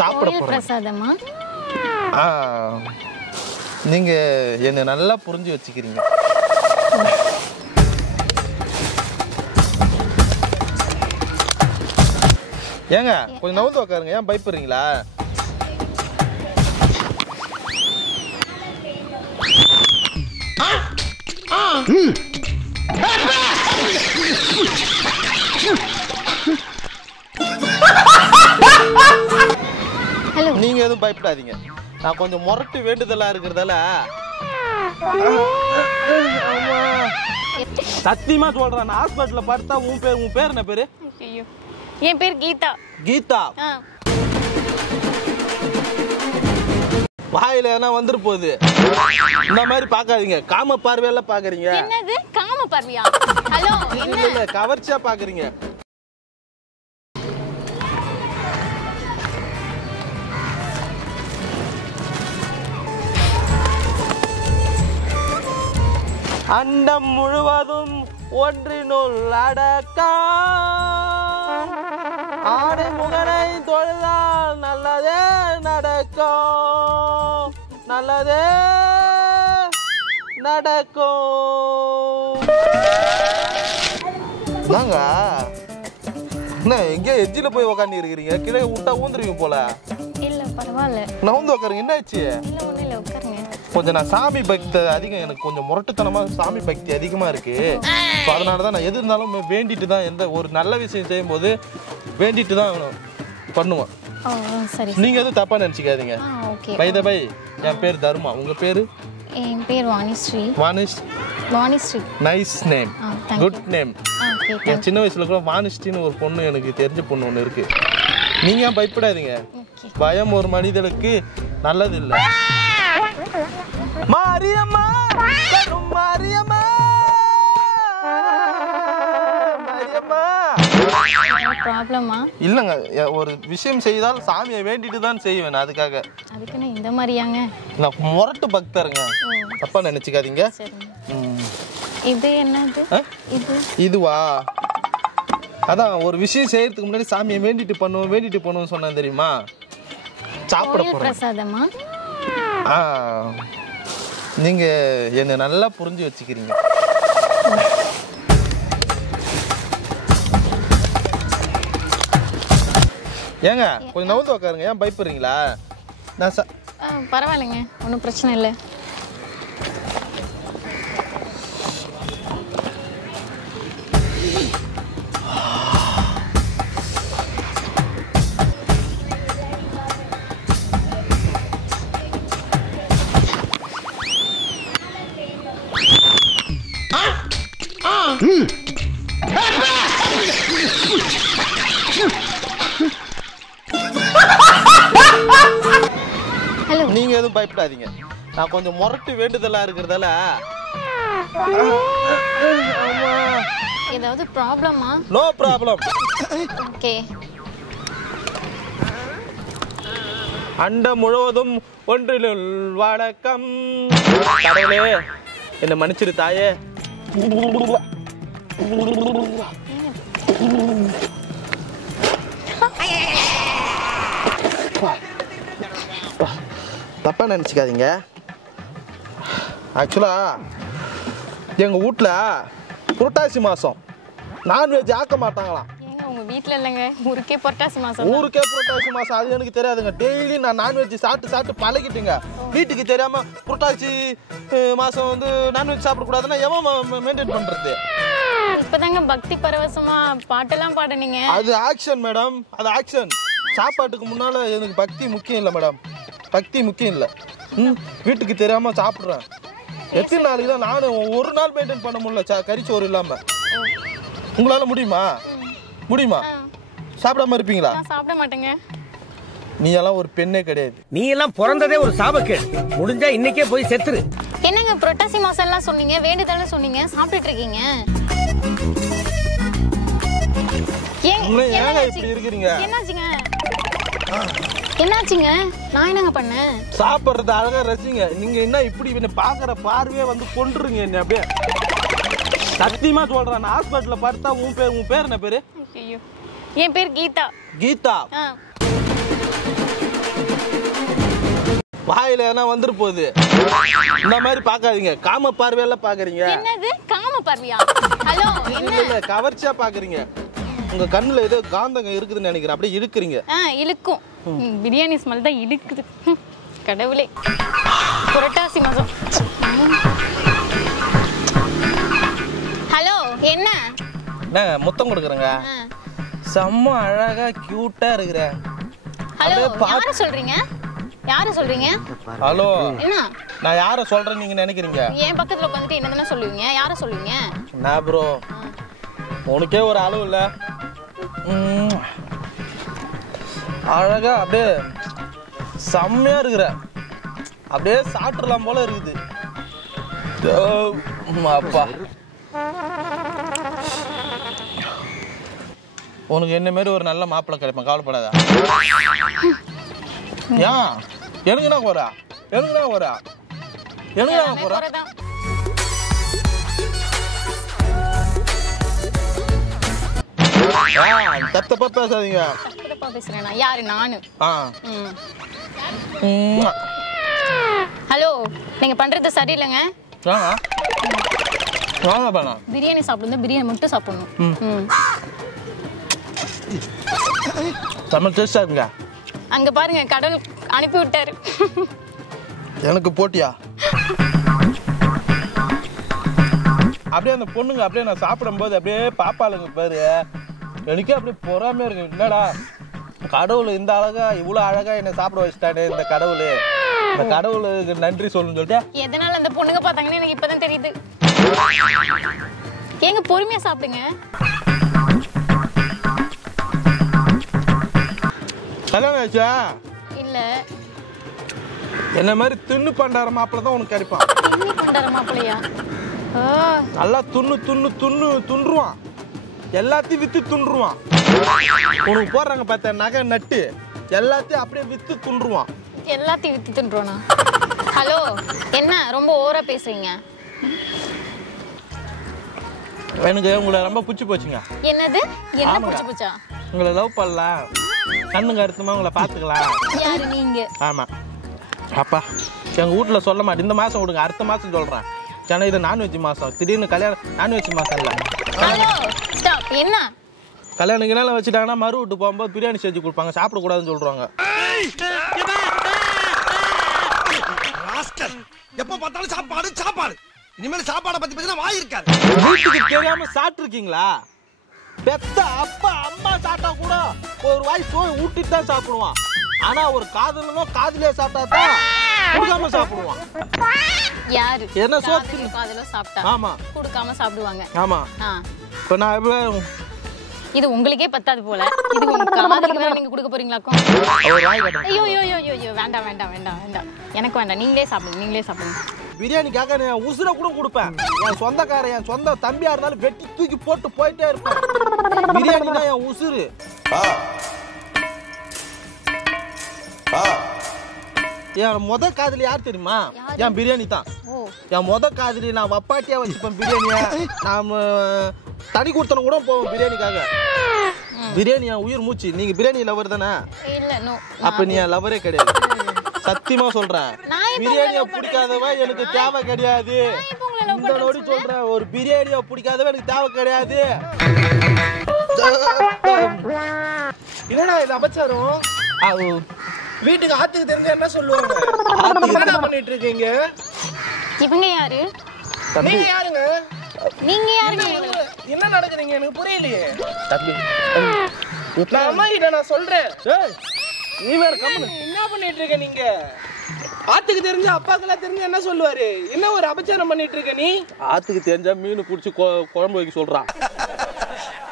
சாப்பிட போறேன். பிரசாதமா? நீங்க என்ன நல்லா புரிஞ்சு வச்சுக்கிறீங்க. ஏங்க கொஞ்சம் நவுந்து உட்காருங்க. ஏன் பயப்படுறீங்களா? நீங்க எதுவும் பயப்படாதீங்க. நான் கொஞ்சம் முரட்டு வேண்டுதலா இருக்கிறதால சத்தியமா சொல்றேன். நான் ஹாஸ்பிட்டல்ல பார்த்தா உன் பேர் என்ன பேரு? ஐயோ, என் பேர் கீதா. கீதா? வாயில என்ன வந்துரு போகுது. இந்த மாதிரி பாக்காதீங்க. காம பார்வையெல்லாம் பாக்குறீங்க. என்னது காம பார்வையா? ஹலோ, இல்ல கவர்ச்சியா பாக்குறீங்க. அண்டம் முழுவதும் ஒன்றினுள் அடக்கம். ஆடை முகனை தொழுதால் நல்லதே நடக்கும், நல்லதே நடக்கும். நாங்க என்ன எங்க எஜ்ஜில போய் உக்காந்து இருக்கிறீங்க? கீழே விட்டா ஊந்துருவீங்க போல. இல்ல பரவாயில்ல. நான் வந்து உட்காருங்க. என்ன ஆச்சு? இல்ல ஒண்ணு இல்ல, உட்காருங்க. கொஞ்சம் நான் சாமி பக்தி அதிகம். எனக்கு கொஞ்சம் முரட்டுத்தனமா சாமி பக்தி அதிகமா இருக்கு. அதனாலதான் நான் எது இருந்தாலும் வேண்டிட்டு தான், எந்த ஒரு நல்ல விஷயம் செய்யும் போது வேண்டிட்டு தான் பண்ணுவேன். நீங்க எதுவும் தப்பா நினைச்சுக்காதீங்க. பை த பை, என் பேர் தர்மா. உங்க பேரு? என் பேர் Vanishree. Vanishree. Nice name, good name. என் சின்ன வயசுல கூட வாணிஸ்ரீன்னு ஒரு பொண்ணு எனக்கு தெரிஞ்ச பொண்ணு ஒண்ணு இருக்கு. நீங்க ஏன் பயப்படாதீங்க. பயம் ஒரு மனிதனுக்கு நல்லது இல்ல. மாரியம்மா, மாரியம்மா, மாரியம்மா. ப்ராப்ளமா? இல்லங்க, ஒரு விஷயம் செய்தால் சாமியை வேண்டிட்டு தான் செய்வேன். அதுக்காக. அதுக்குன்னு இந்த மாதிரியாங்க? நான் முரட்டு பக்தருங்க. தப்பா நினைச்சுக்காதீங்க. இது என்னது? இதுவா? அதான் ஒரு விஷயம் செய்யறதுக்கு முன்னாடி சாமியை வேண்டிட்டு பண்ணுவோம் சொன்னேன் தெரியுமா? சாப்பிட போறேன். பிரசாதமா? நீங்க என்ன நல்லா புரிஞ்சு வச்சுக்கிறீங்க. ஏங்க கொஞ்சம் நவுந்து உட்காருங்க. ஏன் பயப்படுறீங்களா? நான் பரவாயில்லைங்க, ஒன்றும் பிரச்சனை இல்லை. நீங்க எதுவும் பயப்படாதீங்க. நான் கொஞ்சம் முரட்டு வேண்டுதலா இருக்கிறதால. ஏதாவது ப்ராப்ளமா? No problem. ஓகே. அண்டம் முழுவதும் ஒன்றினுள் வணக்கம். கடவுளே என்ன மன்னிச்சிரு தாயே. தப்பா நினைச்சுக்காதீங்க. ஆக்சுவலா எங்க வீட்டுல புரட்டாசி மாசம் நான்வெஜ் ஆக்க மாட்டாங்களாம். உங்க வீட்டுல இல்லைங்க, ஊருக்கே புரட்டாசி மாசம். ஊருக்கே புரட்டாசி மாசம். அது எனக்கு தெரியாதுங்க. டெய்லி நான் நான்வெஜ் சாப்பிட்டு பழகிட்டுங்க. வீட்டுக்கு தெரியாம புரட்டாசி மாசம் வந்து நான்வெஜ் சாப்பிடக்கூடாதுன்னா எவன் மெயின்டைன் பண்றது? இப்பதாங்க பக்தி பரவசமா பாட்டெல்லாம் பாடுனீங்க. அது ஆக்ஷன் மேடம், அது ஆக்ஷன். சாப்பாட்டுக்கு முன்னால எனக்கு பக்தி முக்கியம் இல்லை மேடம். பக்தி முக்கியம் இல்லை. வீட்டுக்கு தெரியாம சாப்பிட்றேன். எத்தனை நாளைக்கு தான் நானும் ஒரு நாள் மெயின்டைன் பண்ண முடியல கறிச்சோறு இல்லாம. உங்களால முடியுமா? சாப்பிடாம இருப்பீங்களா? சாப்பிட மாட்டேங்க. நீ எல்லாம் ஒரு பெண்ணே கிடையாது. நீ எல்லாம் பிறந்ததே ஒரு சாபக்கேடு. முடிஞ்சா இன்னைக்கே போய் செத்துரு. என்னங்க புரட்டாசி மாசம் எல்லாம் சொன்னீங்க, வேண்டுதல்னு சொன்னீங்க, சாப்பிட்டுட்டு இருக்கீங்க. ஏங்க இப்படி இருக்கீங்க? என்னாச்சுங்க? நான் என்னங்க பண்ணேன்? சாப்பிடுறது அழகா ரசிங்க. நீங்க என்ன இப்படி பாக்குற பார்வையே வந்து கொண்டுருங்க என்ன அப்படியே. சத்தியமா சொல்றேன். நான் ஹாஸ்பிட்டல்ல பார்த்தா உன் பேர் என்ன பேரு? ஐயோ, என் பேர் கீதா. கீதா? வாயில ஏன்னா வந்துரு போகுது. இந்த மாதிரி பாக்காதீங்க. காம பார்வையெல்லாம் பாக்குறீங்க. என்னது காம பார்வையா? ஹலோ என்ன? இல்ல கவர்ச்சியா பாக்குறீங்க. உங்க கண்ணுல ஏதோ காந்தங்க இருக்குதுன்னு நினைக்கிறேன். அப்படியே இழுக்குறீங்க. இழுக்கும். பிரியாணி ஸ்மெல் தான் இழுக்குது. கடவுளே. புரட்டாசி மாசம். ஹலோ என்ன? நான் முத்தம் கொடுக்குறேங்க. செம்ம அழகா கியூட்டா இருக்கிற. ஹலோ யார சொல்றீங்க? யார சொல்றீங்க? ஹலோ என்ன? நான் யார சொல்றேன்னு நீங்க நினைக்கிறீங்க? என் பக்கத்துல உட்கார்ந்துட்டு என்னதான சொல்லுவீங்க? யார சொல்லுவீங்க? நான் ப்ரோ உனக்கே ஒரு அளவு இல்ல. அழகா அப்படியே செம்மையா இருக்கிற. அப்படியே சாப்பிடலாம் போல இருக்குது. அப்பா உனக்கு என்ன மாதிரி ஒரு நல்ல மாப்பிள்ளை கிடைப்பேன், கவலைப்படாத. ஏன் எனக்குனா போறா? எனக்குனா போறா? எனக்குனா போறா? தப்பா பேசாதீங்க. தப்பா பேசுறேனா? யாரு நானு? ஹலோ நீங்க பண்றது சரியில்லைங்க. பிரியாணி சாப்பிடுங்க. பிரியாணி மட்டும் சாப்பிடணும். செம்ம டேஸ்டா இருக்குங்க. அங்க பாருங்க கடவுள் அனுப்பி விட்டாரு. எனக்கு போட்டியா? அப்படியே அந்த பொண்ணுங்க அப்படியே நான் சாப்பிடும்போது அப்படியே பாப்பாளுங்க பாரு, எனக்கே அப்படியே பொறாமையா இருக்கு. என்னடா கடவுள் இந்த அழகா இவ்வளவு அழகா என்ன சாப்பிட வச்சுட்டானே இந்த கடவுள். இந்த கடவுளுக்கு நன்றி சொல்லணும்னு சொல்லிட்டு எதனால அந்த பொண்ணுங்க பார்த்தாங்கன்னு எனக்கு இப்பதான் தெரியுது. ஏங்க பொறுமையா சாப்பிடுங்க. கல்யாணம் ஆயிடுச்சா? இல்ல. என்ன மாதிரி தின்னு பண்டார மாப்பிள்ள தான் உனக்கு கிடைப்பான். தின்னு பண்டார மாப்பிள்ளையா? நல்லா துண்ணுருவான். எல்லாத்தையும் வித்து துண்டுருவான். உனக்கு போடுறாங்க பார்த்த நகை நட்டு எல்லாத்தையும் அப்படியே வித்து துண்டுருவான். எல்லாத்தையும் வித்து துண்டுருவானா? ஹலோ என்ன ரொம்ப ஓவரா பேசுறீங்க? எனக்கு உங்களை ரொம்ப பிடிச்சி போச்சுங்க. என்னது? என்ன பிடிச்சி போச்சா? உங்களை லவ் பண்ணலாம், கண்ணுங்க அறுத்தமா உங்களை பார்த்துக்கலாம். யாரு நீங்க? ஆமா அப்பா எங்க வீட்டுல சொல்ல மாட்டேன். இந்த மாசம் விடுங்க, அடுத்த மாசம் சொல்றேன். ஏன்னா இது நான்வெஜ் மாசம். திடீர்னு கல்யாணம் நான்வெஜ் மாசம் இல்ல. என்ன கல்யாணம் வச்சுட்டாங்கன்னா மறு வீட்டு போகும்போது பிரியாணி செஞ்சு கொடுப்பாங்க, சாப்பிடக்கூடாதுன்னு சொல்றாங்க. எப்ப பார்த்தாலும் சாப்பாடு சாப்பாடு. இனிமேல் சாப்பாடை பத்தி பேசினா வாய் இருக்காது. வீட்டுக்கு தெரியாம சாப்பிட்டு இருக்கீங்களா? பெத்த அப்பா அம்மா சாப்பிட்டா கூட ஒரு வாய் சோய் ஊட்டிட்டு தான் சாப்பிடுவான். ஆனா ஒரு காதலனோ காதலியா சாப்பிட்டா தான் கொடுக்காம சாப்பிடுவான். யாரு என்ன சோத்து காதலோ சாப்பிட்டா ஆமா கொடுக்காம சாப்பிடுவாங்க. ஆமா இப்ப நான் இது உங்களுக்கே பத்தாது போல. இது உங்க காதலுக்கு வேற நீங்க கொடுக்க போறீங்களாக்கும்? ஐயோ ஐயோ ஐயோ ஐயோ வேண்டாம் வேண்டாம் வேண்டாம் வேண்டாம், எனக்கு வேண்டாம். நீங்களே சாப்பிடுங்க, நீங்களே சாப்பிடுங்க. பிரியாணிக்காக நான் உசுரை கூட கொடுப்பேன். என் சொந்தக்காரன் என் சொந்த தம்பியா இருந்தாலும் வெட்டி தூக்கி போட்டு போயிட்டே இருப்பேன். பிரியாணி தான் என் உசுறு. என் முத காதலி யார் தெரியுமா? என் பிரியாணி தான். என் முத காதலி நான் வப்பாட்டியா வச்சுப்பேன் பிரியாணிய. நாம தனி கொடுத்தன கூட போவோம் பிரியாணிக்காக. பிரியாணி என் உயிர் மூச்சு. நீங்க பிரியாணி லவர் தானே? அப்ப நீ என் லவரே கிடையாது. சத்தியமா சொல்றேன், பிரியாணிய பிடிக்காதவ எனக்கு தேவை கிடையாது. இந்த நோடி சொல்றேன், ஒரு பிரியாணிய பிடிக்காதவ எனக்கு தேவை கிடையாது. என்னடா இது அபச்சாரம்? வீட்டுக்கு ஆத்துக்கு தெரிஞ்ச என்ன சொல்லுவாங்க? என்ன பண்ணிட்டு இருக்கீங்க? இவங்க யாரு? நீங்க யாருங்க? நீங்க யாருங்க? என்ன நடக்குதுங்க எனக்கு புரியலையே. நான் அம்மா கிட்ட நான் சொல்றேன். நீ வேற கம்மு. என்ன பண்ணிட்டு இருக்க நீங்க? ஆத்துக்கு தெரிஞ்ச அப்பாக்கெல்லாம் தெரிஞ்ச என்ன சொல்லுவாரு? என்ன ஒரு அபச்சாரம் பண்ணிட்டு இருக்க நீ? ஆத்துக்கு தெரிஞ்சா மீன் புடிச்சு குழம்பு வைக்க சொல்றான்.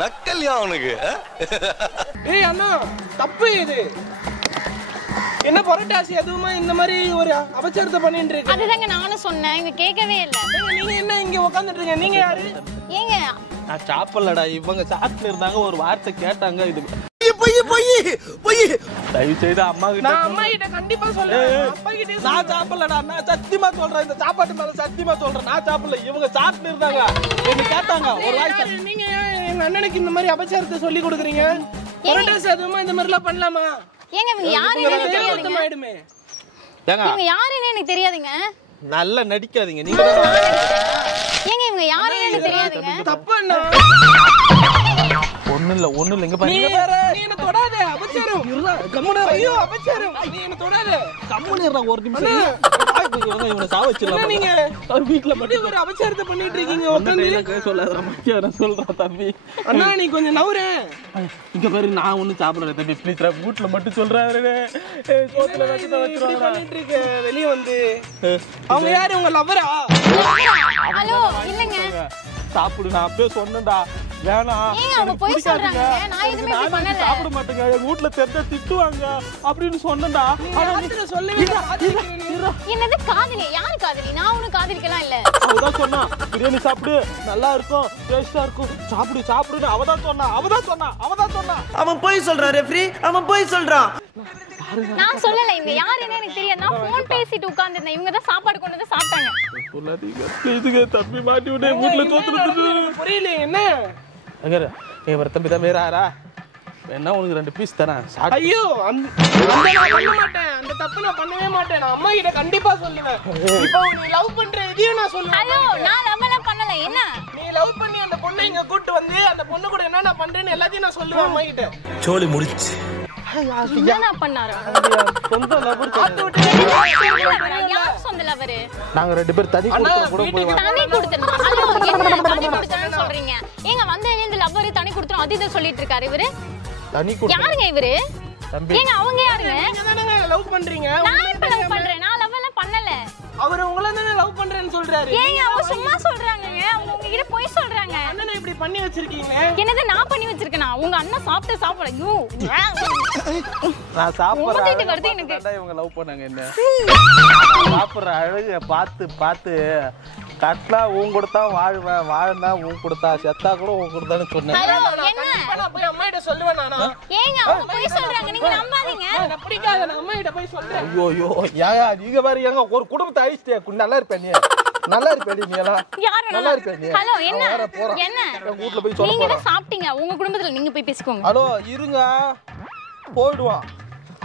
நக்கல்யா அவனுக்கு. ஏய் அண்ணா தப்பு இது. என்ன புரட்டாசி அதுவுமா இந்த மாதிரி ஒரு அபச்சாரத்தை பண்ணிட்டு இருக்கு? அதுதாங்க நானும் சொன்னேன், இவங்க கேட்கவே இல்ல. நீங்க என்ன இங்க உட்கார்ந்துட்டு இருக்கீங்க? நீங்க யாரு? ஏங்க நான் சாப்பிடலடா, இவங்க சாப்பிட்டு இருந்தாங்க, ஒரு வார்த்தை கேட்டாங்க. இது தயவு செய்து அம்மா கிட்ட. நான் அம்மா கிட்ட கண்டிப்பா சொல்றேன். அப்பா கிட்ட நான் சாப்பிடலடா, நான் சத்தியமா சொல்றேன். இந்த சாப்பாட்டு மேல சத்தியமா சொல்றேன், நான் சாப்பிடல. இவங்க சாப்பிட்டு இருந்தாங்க, என்ன கேட்டாங்க ஒரு வார்த்தை. நீங்க எங்க அண்ணனுக்கு இந்த மாதிரி அபச்சாரத்தை சொல்லி கொடுக்குறீங்க? புரட்டாசி அதுவுமா இந்த மாதிரி எல்லாம் பண்ணலாமா? ஏங்க இவங்க யாரு? தெரியாதுமே. ஏங்க இவங்க யாருன்னு எனக்கு தெரியாதுங்க. நல்லா நடிக்காதீங்க நீங்க. ஏங்க இவங்க யாருன்னு எனக்கு தெரியாதுங்க. தப்பு அண்ணா. ஒண்ணு இல்ல இங்க நீ பாருங்க. நீ என்ன தொடாத அபச்சாரம். கம்முனு ஐயோ அபச்சாரம். நீ என்ன தொடாத. கம்முனு இருடா ஒரு நிமிஷம். இவனை சாவ வச்சிடலாம். நீங்க அவர் வீட்ல மட்டும் ஒரு அபச்சாரத்தை பண்ணிட்டு இருக்கீங்க. உட்கார்ந்து சொல்லாத மச்சான் சொல்றா தம்பி. அண்ணா நீ கொஞ்சம் நவுறே. இங்க பாரு நான் ஒண்ணும் சாப்பிடல தம்பி ப்ளீஸ் வீட்ல மட்டும் சொல்றாரு. சோத்துல வச்சு வச்சிருவாங்க. பண்ணிட்டு இருக்க வெளிய வந்து. அவங்க யாரு உங்க லவ்வரா? ஹலோ இல்லங்க. சாப்பிடு நான் அப்பவே சொன்னேன்டா. வேணாம். ஏங்க அவங்க போய் சொல்றாங்க. நான் எதுமே இப்படி பண்ணல. சாப்பிட மாட்டேங்க. எங்க வீட்ல தெரிஞ்சா திட்டுவாங்க அப்படின்னு சொன்னேன்டா. ஆனா நீ சொல்லவே இல்ல. என்னது காதலி? யாரு காதலி? நான் ஒண்ணும் காதலிக்கலாம் இல்ல. அவதான் சொன்னா பிரியாணி சாப்பிடு நல்லா இருக்கும் டேஸ்டா இருக்கும் சாப்பிடுன்னு அவதான் சொன்னா. அவன் போய் சொல்றான் ரெஃப்ரி, அவன் போய் சொல்றான். நான் சொல்லல. இவங்க யாருன்னு எனக்கு தெரியாது. நான் போன் பேசிட்டு உட்கார்ந்திருந்தேன். இவங்க தான் சாப்பாடு கொண்டு வந்து சாப்பிட்டாங்க. சொல்லாதீங்க ப்ளீஸ்ங்க தம்பி மாட்டி விடு வீட்ல தோத்துட்டு. புரியல என்ன? அங்க ஒரு தம்பி தான் வேறாரா என்ன உனக்கு 2 பீஸ் தரேன். ஐயோ அந்த நான் பண்ண மாட்டேன். அந்த தப்பு நான் பண்ணவே மாட்டேன். நான் அம்மா கிட்ட கண்டிப்பா சொல்லுவேன். இப்போ நீ லவ் பண்ற இதையும் நான் சொல்லுவேன். ஹலோ நான் லவ்லாம் பண்ணல. என்ன நீ லவ் பண்ணி அந்த பொண்ணை இங்க கூட்டி வந்து அந்த பொண்ணு கூட என்ன நான் பண்றேன்னு எல்லாத்தையும் நான் சொல்லுவேன் அம்மா கிட்ட. சோலி முடிச்சு. என்ன பண்ணாரு? சொந்த லவர் யார் சொந்த லவர்? நாங்க 2 பேர் தனி கொடுத்து கூட போய் தனி கொடுத்தனா? ஹலோ என்ன தனி கொடுத்தனு சொல்றீங்க? ஏங்க வந்ததுல இருந்து லவர் தனி கொடுத்தோம் அது இத சொல்லிட்டு இருக்காரு இவரு. தனி கொடுத்து யாருங்க இவரு? தம்பி ஏங்க அவங்க யாருங்க? நீங்க தானே லவ் பண்றீங்க. நான் இப்ப லவ் பண்றேன். நான் லவ் எல்லாம் பண்ணல. அவர் உங்கள தானே லவ் பண்றேன்னு சொல்றாரு. ஏங்க அவங்க சும்மா சொல்றாங்கங்க. அவங்க உங்ககிட்ட போய் சொல்றாங்க. அண்ணனை இப்படி பண்ணி வச்சிருக்கீங்க. என்னது நான் பண்ணி வச்சிருக்கேனா? உங்க அண்ணன் சாப்பிட ஐயோ நான் சாப்பிடுற ஊத்திட்டு வருது எனக்கு. இவங்க லவ் பண்ணாங்க என்ன சாப்பிடுற அழகு பார்த்து கட்லா உன் கொடுத்தா வாழ்வேன் வாழனா உன் கொடுத்தா செத்தா கூட உன் கொடுத்தான்னு சொன்னேன். ஹலோ என்ன? நான் போய் அம்மா கிட்ட சொல்லுவேன் நானா. ஏங்க அவங்க போய் சொல்றாங்க. நீங்க நம்பாதீங்க. நான் பிடிக்காத நான் அம்மா கிட்ட போய் சொல்றேன். ஐயோ ஏயா நீங்க பாரு எங்க ஒரு குடும்பத்தை அழிச்சிட்டே நல்லா இருப்பேன் நீ நல்லா இருப்பேடி நீ எல்லாம் யாரு நல்லா இருப்பேன் நீ. ஹலோ என்ன? என்ன? எங்க வீட்ல போய் சொல்ல நீங்க போறேன். தான் சாப்பிட்டீங்க. உங்க குடும்பத்துல நீங்க போய் பேசிக்கோங்க. ஹலோ இருங்க போய்டுவான்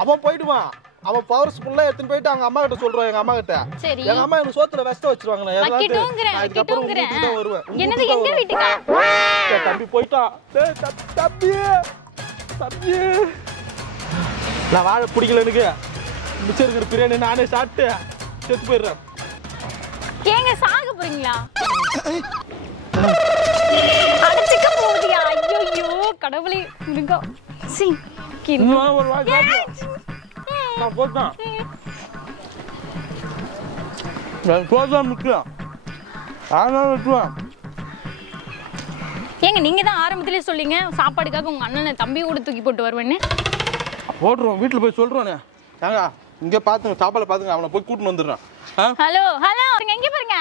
அவன் போய்டுவான். அவன் பவர்ஃபுல்லா எடுத்துட்டு போயிட்டு அவங்க அம்மா கிட்ட சொல்றான். எங்க அம்மா கிட்ட சரி. எங்க அம்மா எனக்கு சோத்துல வெஸ்ட் வச்சிருவாங்க. வைக்கிட்டோங்கறேன். என்னது எங்க வீட்டுக்கா? தம்பி போய்ட்டான். டேய் தம்பி நான் வாழ பிடிக்கல எனக்கு மிச்சம் இருக்கிற பிரியாணி நானே சாப்பிட்டு செத்து போயிடுறேன். ஏங்க சாக போறீங்களா? அடிச்சுக்க போகுதியா? ஐயோ கடவுளே முருகா. சி ஒரு வாய் சாப்பிட்டு நான் போட்டான் சோதான் முக்கியம் ஆனால் விட்டுவான். ஏங்க நீங்க தான் ஆரம்பத்திலே சொல்லிங்க சாப்பாடுக்காக உங்க அண்ணனை தம்பி கூட தூக்கி போட்டு வருவேன்னு. போட்டுருவோம் வீட்டில் போய் சொல்கிறோண்ணே. ஏங்க இங்கே பார்த்துங்க சாப்பாடு பார்த்துங்க அவனை போய் கூட்டின்னு வந்துடுறான். ஹலோ ஹலோ எங்க பாருங்க.